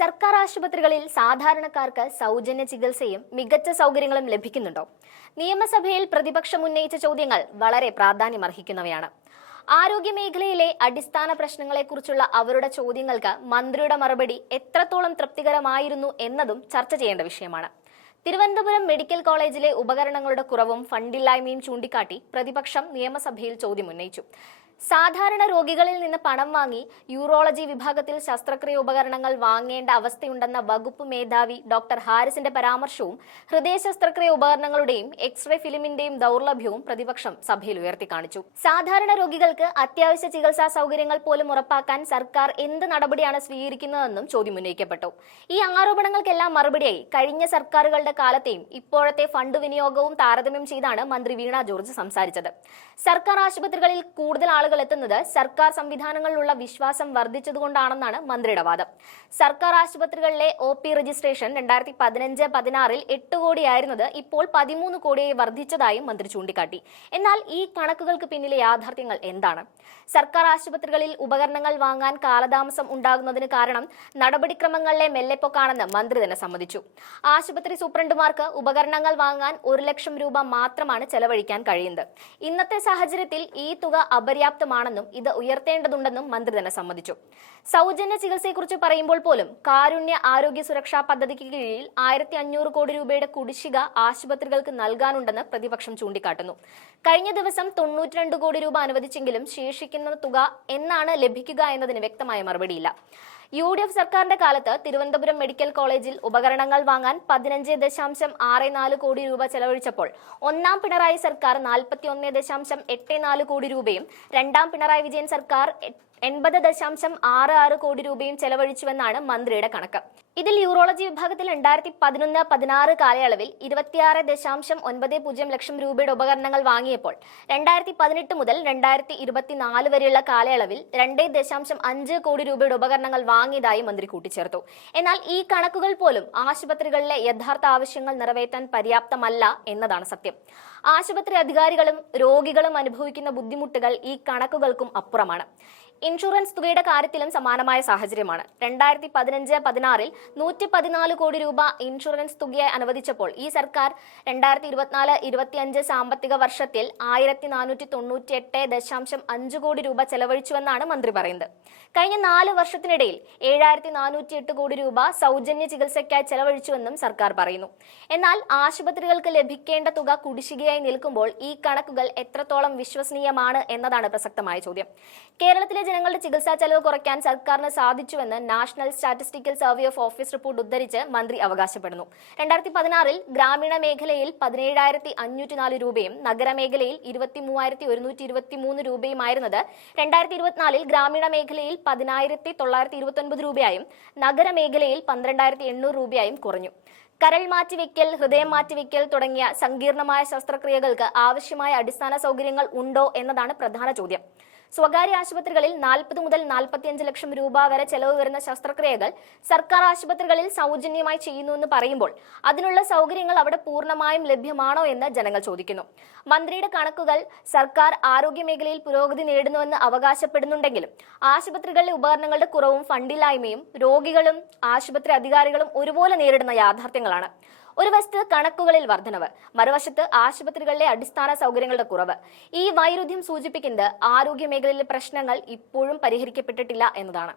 സർക്കാർ ആശുപത്രികളിൽ സാധാരണക്കാർക്ക് സൗജന്യ ചികിത്സയും മികച്ച സൗകര്യങ്ങളും ലഭിക്കുന്നുണ്ടോ? നിയമസഭയിൽ പ്രതിപക്ഷം ഉന്നയിച്ച ചോദ്യങ്ങൾ വളരെ പ്രാധാന്യമർഹിക്കുന്നവയാണ്. ആരോഗ്യ മേഖലയിലെ അടിസ്ഥാന പ്രശ്നങ്ങളെക്കുറിച്ചുള്ള അവരുടെ ചോദ്യങ്ങൾക്ക് മന്ത്രിയുടെ മറുപടി എത്രത്തോളം തൃപ്തികരമായിരുന്നു എന്നതും ചർച്ച ചെയ്യേണ്ട വിഷയമാണ്. തിരുവനന്തപുരം മെഡിക്കൽ കോളേജിലെ ഉപകരണങ്ങളുടെ കുറവും ഫണ്ടില്ലായ്മയും ചൂണ്ടിക്കാട്ടി പ്രതിപക്ഷം നിയമസഭയിൽ ചോദ്യമുന്നയിച്ചു. സാധാരണ രോഗികളിൽ നിന്ന് പണം വാങ്ങി യൂറോളജി വിഭാഗത്തിൽ ശസ്ത്രക്രിയ ഉപകരണങ്ങൾ വാങ്ങേണ്ട അവസ്ഥയുണ്ടെന്ന വകുപ്പ് മേധാവി ഡോക്ടർ ഹാരിസിന്റെ പരാമർശവും ഹൃദയ ശസ്ത്രക്രിയ ഉപകരണങ്ങളുടെയും എക്സ്റേ ഫിലിമിന്റെയും ദൗർലഭ്യവും പ്രതിപക്ഷം സഭയിൽ ഉയർത്തിക്കാണിച്ചു. സാധാരണ രോഗികൾക്ക് അത്യാവശ്യ ചികിത്സാ സൗകര്യങ്ങൾ പോലും ഉറപ്പാക്കാൻ സർക്കാർ എന്ത് നടപടിയാണ് സ്വീകരിക്കുന്നതെന്നും ചോദ്യം ഉന്നയിക്കപ്പെട്ടു. ഈ ആരോപണങ്ങൾക്കെല്ലാം മറുപടിയായി കഴിഞ്ഞ സർക്കാരുകളുടെ കാലത്തെയും ഇപ്പോഴത്തെ ഫണ്ട് വിനിയോഗവും താരതമ്യം ചെയ്താണ് മന്ത്രി വീണ ജോർജ് സംസാരിച്ചത്. സർക്കാർ ആശുപത്രികളിൽ കൂടുതൽ ആളുകൾ എത്തുന്നത് സർക്കാർ സംവിധാനങ്ങളിലുള്ള വിശ്വാസം വർദ്ധിച്ചതുകൊണ്ടാണെന്നാണ് മന്ത്രിയുടെ വാദം. സർക്കാർ ആശുപത്രികളിലെ OP രജിസ്ട്രേഷൻ 2015-16 8 കോടിയായിരുന്നത് ഇപ്പോൾ 13 കോടിയായി വർദ്ധിച്ചതായും മന്ത്രി ചൂണ്ടിക്കാട്ടി. എന്നാൽ ഈ കണക്കുകൾക്ക് പിന്നിലെ യാഥാർത്ഥ്യങ്ങൾ എന്താണ്? സർക്കാർ ആശുപത്രികളിൽ ഉപകരണങ്ങൾ വാങ്ങാൻ കാലതാമസം ഉണ്ടാകുന്നതിന് കാരണം നടപടിക്രമങ്ങളിലെ മെല്ലെപ്പൊക്കാണെന്ന് മന്ത്രി തന്നെ സമ്മതിച്ചു. ആശുപത്രി സൂപ്രണ്ടുമാർക്ക് ഉപകരണങ്ങൾ വാങ്ങാൻ 1 ലക്ഷം രൂപ മാത്രമാണ് ചെലവഴിക്കാൻ കഴിയുന്നത്. ഇന്നത്തെ സാഹചര്യത്തിൽ ഈ തുക അപര്യാപ്തമാണെന്നും ഇത് ഉയർത്തേണ്ടതുണ്ടെന്നും മന്ത്രി തന്നെ സമ്മതിച്ചു. സൗജന്യ ചികിത്സയെക്കുറിച്ച് പറയുമ്പോൾ പോലും കാരുണ്യ ആരോഗ്യ സുരക്ഷാ പദ്ധതിക്ക് കീഴിൽ 1500 കോടി രൂപയുടെ കുടിശ്ശിക ആശുപത്രികൾക്ക് നൽകാനുണ്ടെന്ന് പ്രതിപക്ഷം ചൂണ്ടിക്കാട്ടുന്നു. കഴിഞ്ഞ ദിവസം 92 കോടി രൂപ അനുവദിച്ചെങ്കിലും ശേഷിക്കുന്ന തുക എന്നാണ് ലഭിക്കുക എന്നതിന് വ്യക്തമായ മറുപടിയില്ല. UDF സർക്കാരിന്റെ കാലത്ത് തിരുവനന്തപുരം മെഡിക്കൽ കോളേജിൽ ഉപകരണങ്ങൾ വാങ്ങാൻ 15.64 കോടി രൂപ ചെലവഴിച്ചപ്പോൾ ഒന്നാം പിണറായി സർക്കാർ 41.84 കോടി രൂപയും രണ്ടാം പിണറായി വിജയൻ സർക്കാർ 80.66 കോടി രൂപയും ചെലവഴിച്ചുവെന്നാണ് മന്ത്രിയുടെ കണക്ക്. ഇതിൽ യൂറോളജി വിഭാഗത്തിൽ 2011-16 കാലയളവിൽ 26.90 ലക്ഷം രൂപയുടെ ഉപകരണങ്ങൾ വാങ്ങിയപ്പോൾ 2018 മുതൽ 2024 വരെയുള്ള കാലയളവിൽ 2.5 കോടി രൂപയുടെ ഉപകരണങ്ങൾ വാങ്ങിയതായി മന്ത്രി കൂട്ടിച്ചേർത്തു. എന്നാൽ ഈ കണക്കുകൾ പോലും ആശുപത്രികളിലെ യഥാർത്ഥ ആവശ്യങ്ങൾ നിറവേറ്റാൻ പര്യാപ്തമല്ല എന്നതാണ് സത്യം. ആശുപത്രി അധികാരികളും രോഗികളും അനുഭവിക്കുന്ന ബുദ്ധിമുട്ടുകൾ ഈ കണക്കുകൾക്കും അപ്പുറമാണ്. ഇൻഷുറൻസ് തുകയുടെ കാര്യത്തിലും സമാനമായ സാഹചര്യമാണ്. 2015-16 114 കോടി രൂപ ഇൻഷുറൻസ് തുകയായി അനുവദിച്ചപ്പോൾ ഈ സർക്കാർ 2024-25 സാമ്പത്തിക വർഷത്തിൽ 1498.5 കോടി രൂപ ചെലവഴിച്ചുവെന്നാണ് മന്ത്രി പറയുന്നത്. കഴിഞ്ഞ 4 വർഷത്തിനിടയിൽ 7408 കോടി രൂപ സൗജന്യ ചികിത്സയ്ക്കായി ചെലവഴിച്ചുവെന്നും സർക്കാർ പറയുന്നു. എന്നാൽ ആശുപത്രികൾക്ക് ലഭിക്കേണ്ട തുക കുടിശ്ശികയായി നിൽക്കുമ്പോൾ ഈ കണക്കുകൾ എത്രത്തോളം വിശ്വസനീയമാണ് എന്നതാണ് പ്രസക്തമായ ചോദ്യം. കേരളത്തിലെ ജനങ്ങളുടെ ചികിത്സാ ചെലവ് കുറയ്ക്കാൻ സർക്കാരിന് സാധിച്ചുവെന്ന് national statistical survey of office report ഉദ്ധരിച്ച് മന്ത്രി അവകാശപ്പെടുന്നു. 2016 ഗ്രാമീണ മേഖലയിൽ 17,504 രൂപയും നഗരമേഖലയിൽ 23,123 രൂപയുമായിരുന്നത് 2024 ഗ്രാമീണ മേഖലയിൽ 10,929 രൂപയായും നഗരമേഖലയിൽ 12,800 രൂപയായും കുറഞ്ഞു. കരൾ മാറ്റിവെക്കൽ, ഹൃദയം മാറ്റിവെക്കൽ തുടങ്ങിയ സങ്കീർണമായ ശസ്ത്രക്രിയകൾക്ക് ആവശ്യമായ അടിസ്ഥാന സൗകര്യങ്ങൾ ഉണ്ടോ എന്നതാണ് പ്രധാന ചോദ്യം. സ്വകാര്യ ആശുപത്രികളിൽ 40 മുതൽ 45 ലക്ഷം രൂപ വരെ ചെലവ് വരുന്ന ശസ്ത്രക്രിയകൾ സർക്കാർ ആശുപത്രികളിൽ സൗജന്യമായി ചെയ്യുന്നുവെന്ന് പറയുമ്പോൾ അതിനുള്ള സൗകര്യങ്ങൾ അവിടെ പൂർണ്ണമായും ലഭ്യമാണോ എന്ന് ജനങ്ങൾ ചോദിക്കുന്നു. മന്ത്രിയുടെ കണക്കുകൾ സർക്കാർ ആരോഗ്യ മേഖലയിൽ പുരോഗതി നേടുന്നുവെന്ന് അവകാശപ്പെടുന്നുണ്ടെങ്കിലും ആശുപത്രികളിലെ ഉപകരണങ്ങളുടെ കുറവും ഫണ്ടില്ലായ്മയും രോഗികളും ആശുപത്രി അധികാരികളും ഒരുപോലെ നേരിടുന്ന യാഥാർത്ഥ്യങ്ങളാണ്. ഒരു വശത്ത് കണക്കുകളിൽ വർധനവ്, മറുവശത്ത് ആശുപത്രികളിലെ അടിസ്ഥാന സൗകര്യങ്ങളുടെ കുറവ്. ഈ വൈരുദ്ധ്യം സൂചിപ്പിക്കുന്നത് ആരോഗ്യ മേഖലയിലെ പ്രശ്നങ്ങൾ ഇപ്പോഴും പരിഹരിക്കപ്പെട്ടിട്ടില്ല എന്നതാണ്.